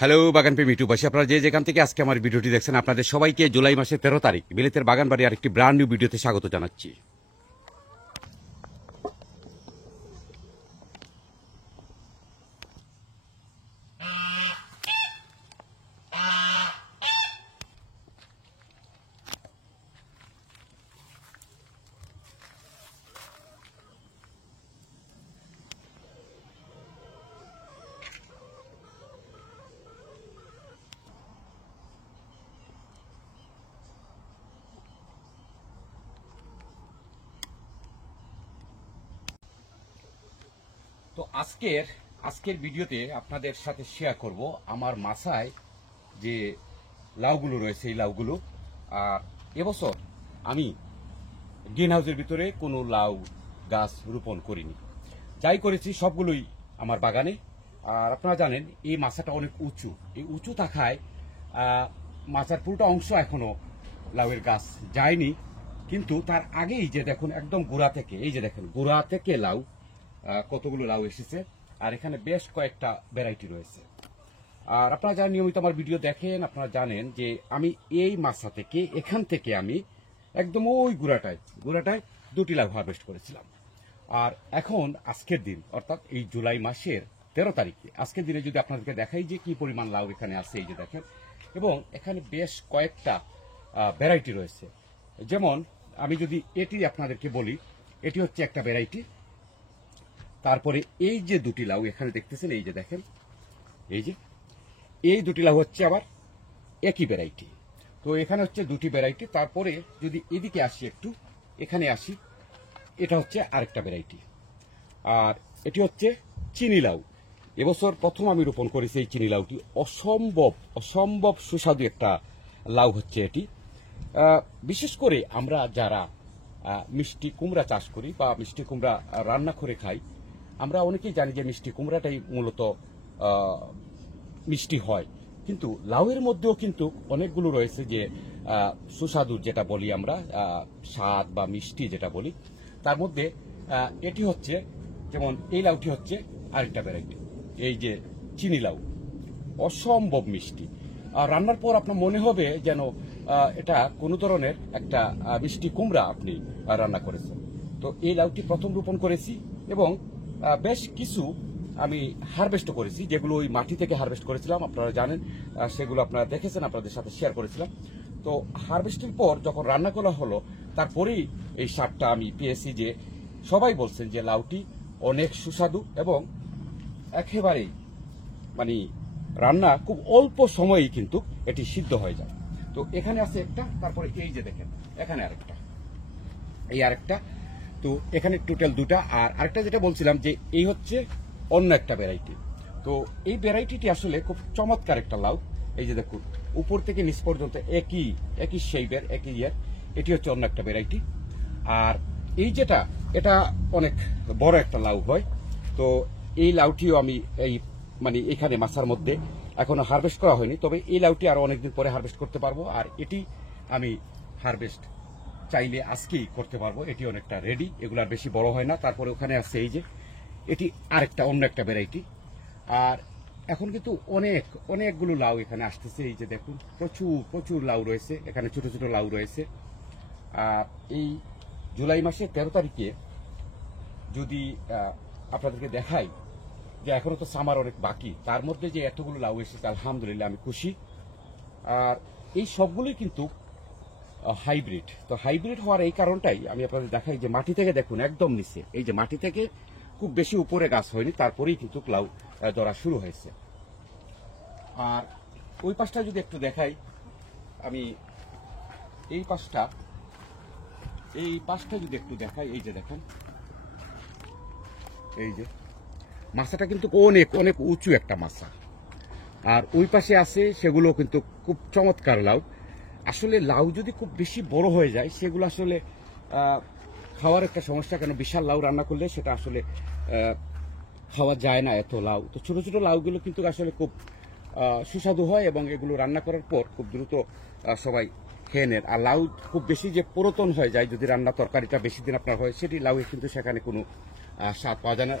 Hello বাগানপ্রেমী ইউটিউবাসী, আপনারা যে যেখান থেকে আজকে আমার ভিডিওটি দেখছেন, আপনাদের সবাইকে জুলাই মাসের 13 তারিখ বিলেতের বাগানবাড়ি আরেকটি ব্র্যান্ড নিউ ভিডিওতে স্বাগত জানাচ্ছি। তো আজকের ভিডিওতে আপনাদের সাথে শেয়ার করব আমার মাসায় যে লাউগুলো রয়েছে, এই লাউগুলো। আর এবছর আমি গ্রিন হাউসের ভিতরে কোনো লাউ গাছ রোপণ করিনি, যাই করেছি সবগুলোই আমার বাগানে। আর আপনারা জানেন এই মাছাটা অনেক উঁচু, এই উঁচু থাকায় মাছার পুরোটা অংশ এখনো লাউয়ের গাছ যায়নি। কিন্তু তার আগেই যে দেখুন একদম গোড়া থেকে, এই যে দেখেন গোড়া থেকে লাউ, কতগুলো লাউ এসেছে। আর এখানে বেশ কয়েকটা ভ্যারাইটি রয়েছে। আর আপনারা যারা নিয়মিত আমার ভিডিও দেখেন, আপনারা জানেন যে আমি এই মাছা থেকে, এখান থেকে আমি একদম ওই গোড়াটায় দুটি লাউ হারভেস্ট করেছিলাম। আর এখন আজকের দিন, অর্থাৎ এই জুলাই মাসের 13 তারিখে আজকের দিনে যদি আপনাদেরকে দেখাই যে কি পরিমাণ লাউ এখানে আছে, এই যে দেখেন। এবং এখানে বেশ কয়েকটা ভ্যারাইটি রয়েছে। যেমন আমি যদি এটি আপনাদেরকে বলি, এটি হচ্ছে একটা ভ্যারাইটি। তারপরে এই যে দুটি লাউ এখানে দেখতেছেন, এই যে দেখেন, এই দুটি লাউ হচ্ছে আবার একই ভ্যারাইটি। তো এখানে হচ্ছে দুটি ভ্যারাইটি। তারপরে যদি এদিকে আসি, একটু এখানে আসি, এটা হচ্ছে আরেকটা ভ্যারাইটি। আর এটি হচ্ছে চিনি লাউ। এবছর প্রথম আমি রোপণ করেছি এই চিনি লাউটি। অসম্ভব সুস্বাদু একটা লাউ হচ্ছে এটি। বিশেষ করে আমরা যারা মিষ্টি কুমড়া চাষ করি বা মিষ্টি কুমড়া রান্না করে খাই, আমরা অনেকেই জানি যে মিষ্টি কুমড়াটাই মূলত মিষ্টি হয়। কিন্তু লাউয়ের মধ্যেও কিন্তু অনেকগুলো রয়েছে যে সুস্বাদু, যেটা বলি আমরা স্বাদ বা মিষ্টি যেটা বলি। তার মধ্যে এটি হচ্ছে, যেমন এই লাউটি হচ্ছে আরেকটা ভ্যারাইটি, এই যে চিনি লাউ, অসম্ভব মিষ্টি। আর রান্নার পর আপনার মনে হবে যেন এটা কোনো ধরনের একটা মিষ্টি কুমড়া আপনি রান্না করেছেন। তো এই লাউটি প্রথম রোপণ করেছি এবং বেশ কিছু আমি হারভেস্ট করেছি, যেগুলো ওই মাটি থেকে হারভেস্ট করেছিলাম, আপনারা জানেন, সেগুলো আপনারা দেখেছেন, আপনাদের সাথে শেয়ার করেছিলাম। তো হারভেস্টের পর যখন রান্না করা হলো, তারপরেই এই স্বাদটা আমি পেয়েছি যে সবাই বলছেন যে লাউটি অনেক সুস্বাদু এবং একেবারেই মানে রান্না খুব অল্প সময়েই কিন্তু এটি সিদ্ধ হয়ে যায়। তো এখানে আছে একটা, তারপরে এই যে দেখেন এখানে আরেকটা, এই আরেকটা। তো এখানে টোটাল দুটা। আর আরেকটা যেটা বলছিলাম যে এই হচ্ছে অন্য একটা ভ্যারাইটি। তো এই ভ্যারাইটিটি আসলে খুব চমৎকার একটা লাউ। এই যে দেখুন উপর থেকে নিচ পর্যন্ত একই শেপের, একই ইয়ের। এটি হচ্ছে অন্য একটা ভ্যারাইটি। আর এই যেটা, এটা অনেক বড় একটা লাউ হয়। তো এই লাউটিও আমি এই মানে এখানে মাছার মধ্যে এখনো হারভেস্ট করা হয়নি, তবে এই লাউটি আরো অনেকদিন পরে হারভেস্ট করতে পারবো। আর এটি আমি হারভেস্ট চাইলে আজকেই করতে পারবো, এটি অনেকটা রেডি, এগুলো আর বেশি বড় হয় না। তারপরে ওখানে আছে এই যে এটি আরেকটা অন্য একটা ভ্যারাইটি। আর এখন কিন্তু অনেকগুলো লাউ এখানে আসতেছে, এই যে দেখুন প্রচুর লাউ রয়েছে এখানে, ছোট ছোট লাউ রয়েছে। আর এই জুলাই মাসের 13 তারিখে যদি আপনাদেরকে দেখাই যে এখনো তো সামার অনেক বাকি, তার মধ্যে যে এতগুলো লাউ এসেছে, আলহামদুলিল্লাহ আমি খুশি। আর এই সবগুলোই কিন্তু হাইব্রিড। তো হাইব্রিড হওয়ার এই কারণটাই আমি আপনাদের দেখাই যে মাটি থেকে দেখুন একদম নিচে, এই যে মাটি থেকে খুব বেশি উপরে গাছ হয়নি, তারপরেই কিন্তু লাউ ধরা শুরু হয়েছে। আর ওই পাশটা যদি একটু দেখাই, আমি এই পাশটা যদি একটু দেখাই, এই যে দেখেন, এই যে মাছাটা কিন্তু অনেক উঁচু একটা মাছা। আর ওই পাশে আছে, সেগুলো কিন্তু খুব চমৎকার লাউ। আসলে লাউ যদি খুব বেশি বড় হয়ে যায়, সেগুলো আসলে খাওয়ার একটা সমস্যা, কেন বিশাল লাউ রান্না করলে সেটা আসলে খাওয়া যায় না এত লাউ। তো ছোট ছোট লাউগুলো কিন্তু আসলে খুব সুস্বাদু হয় এবং এগুলো রান্না করার পর খুব দ্রুত সবাই খেয়ে নেন। আর লাউ খুব বেশি যে পুরাতন হয়ে যায় যদি রান্না তরকারিটা বেশি দিন আপনার হয়, সেটি লাউয়ের কিন্তু সেখানে কোনো স্বাদ পাওয়া যায় না।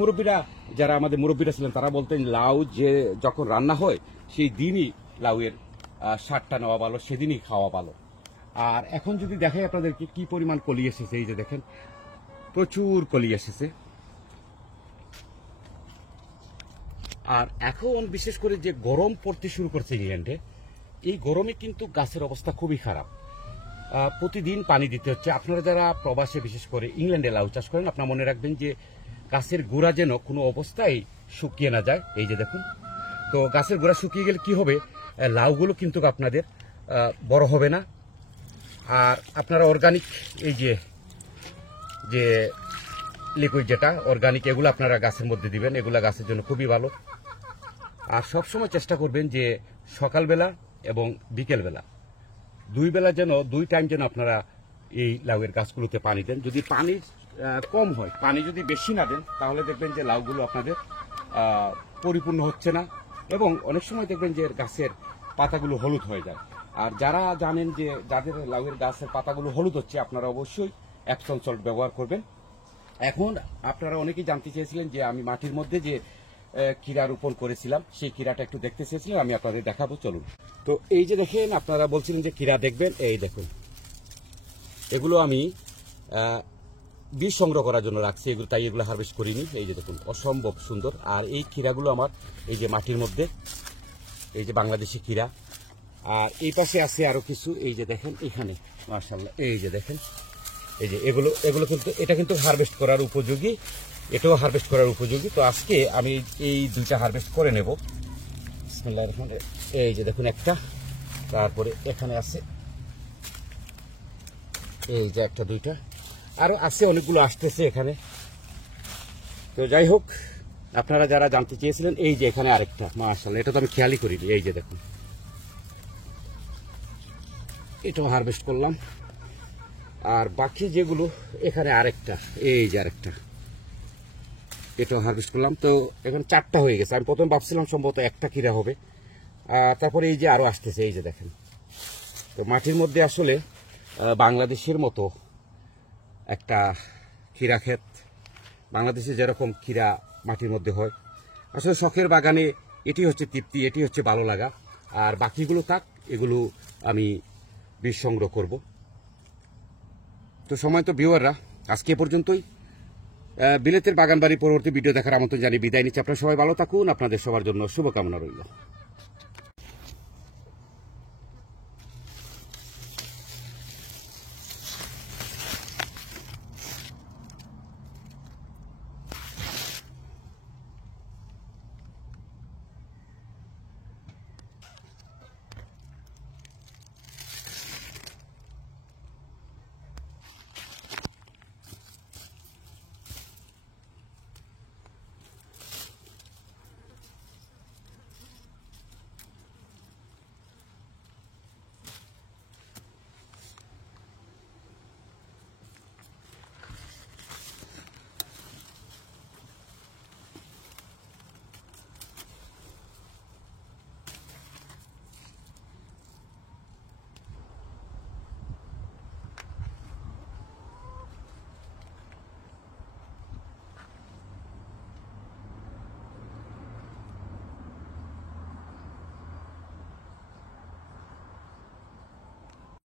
মুরব্বীরা, যারা আমাদের মুরব্বীরা ছিলেন, তারা বলতেন লাউ যে যখন রান্না হয় সেই দিনই লাউয়ের স্বাদটা নেওয়া ভালো, সেদিনই খাওয়া ভালো। আর এখন যদি দেখাই আপনাদেরকে কি পরিমাণ কলি এসেছে, এই যে দেখেন প্রচুর কলি এসেছে। আর এখন বিশেষ করে যে গরম পড়তে শুরু করছে ইংল্যান্ডে, এই গরমে কিন্তু গাছের অবস্থা খুবই খারাপ। প্রতিদিন পানি দিতে হচ্ছে। আপনারা যারা প্রবাসে বিশেষ করে ইংল্যান্ডে লাউ চাষ করেন, আপনারা মনে রাখবেন যে গাছের গোড়া যেন কোনো অবস্থায় শুকিয়ে না যায়। এই যে দেখুন, তো গাছের গোড়া শুকিয়ে গেলে কি হবে, লাউগুলো কিন্তু আপনাদের বড় হবে না। আর আপনারা অর্গানিক এই যে যে লিকুইড যেটা অর্গানিক, এগুলো আপনারা গাছের মধ্যে দিবেন, এগুলো গাছের জন্য খুবই ভালো। আর সবসময় চেষ্টা করবেন যে সকালবেলা এবং বিকেলবেলা দুই বেলা যেন, দুই টাইম যেন আপনারা এই লাউয়ের গাছগুলোতে পানি দেন। যদি পানি কম হয়, পানি যদি বেশি না দেন, তাহলে দেখবেন যে লাউগুলো আপনাদের পরিপূর্ণ হচ্ছে না, এবং অনেক সময় দেখবেন যে গাছের পাতাগুলো হলুদ হয়ে যায়। আর যারা জানেন যে যাদের লাউয়ের গাছের পাতাগুলো হলুদ হচ্ছে, আপনারা অবশ্যই অ্যাপসন সল্ট ব্যবহার করবেন। এখন আপনারা অনেকেই জানতে চেয়েছিলেন যে আমি মাটির মধ্যে যে ক্ষীরা রোপণ করেছিলাম, সেই ক্ষীরাটা একটু দেখতে চেয়েছিলাম, আমি আপনাদের দেখাবো, চলুন। তো এই যে দেখেন, আপনারা বলছিলেন যে ক্ষীরা দেখবেন, এই দেখুন এগুলো আমি বীজ সংগ্রহ করার জন্য রাখছি, এগুলো তাই এগুলো হারভেস্ট করিনি। এই যে দেখুন অসম্ভব সুন্দর। আর এই ক্ষীরাগুলো আমার এই যে মাটির মধ্যে, এই যে বাংলাদেশি ক্ষীরা। আর এই পাশে আছে আরো কিছু, এই যে দেখেন এখানে মাশাআল্লাহ, এই যে দেখেন, এই যে এগুলো কিন্তু, এটা কিন্তু হারভেস্ট করার উপযোগী, এটাও হারভেস্ট করার উপযোগী। তো আজকে আমি এই দুইটা হারভেস্ট করে নেব। বিসমিল্লাহির রহমানির রহিম। এই যে দেখুন একটা, তারপরে এখানে আছে এই যে একটা, দুইটা, আরো আছে অনেকগুলো আসতেছে এখানে। তো যাই হোক, আপনারা যারা জানতে চেয়েছিলেন, এই যে এখানে আরেকটা, মাশাআল্লাহ, এটা তো আমি খেয়ালই করিনি। এই যে দেখুন, এটাও হারভেস্ট করলাম। আর বাকি যেগুলো, এখানে আরেকটা, এই যে আরেকটা, এটাও হারভেস্ট করলাম। তো এখন 4টা হয়ে গেছে। আমি প্রথম ভাবছিলাম সম্ভবত একটা ক্ষীরা হবে। তারপরে এই যে আরো আসতেছে, এই যে দেখেন। তো মাটির মধ্যে আসলে বাংলাদেশের মতো একটা ক্ষীরা ক্ষেত, বাংলাদেশে যেরকম ক্ষীরা মাটির মধ্যে হয়, আসলে শখের বাগানে এটি হচ্ছে তৃপ্তি, এটি হচ্ছে ভালো লাগা। আর বাকিগুলো থাক, এগুলো আমি বীজ সংগ্রহ করব। তো সময় তো ভিউয়াররা, আজকে এ পর্যন্তই। বিলেতের বাগানবাড়ি পরবর্তী ভিডিও দেখার আমন্ত্রণ জানিয়ে বিদায় নিচ্ছি। আপনারা সবাই ভালো থাকুন, আপনাদের সবার জন্য শুভকামনা রইল।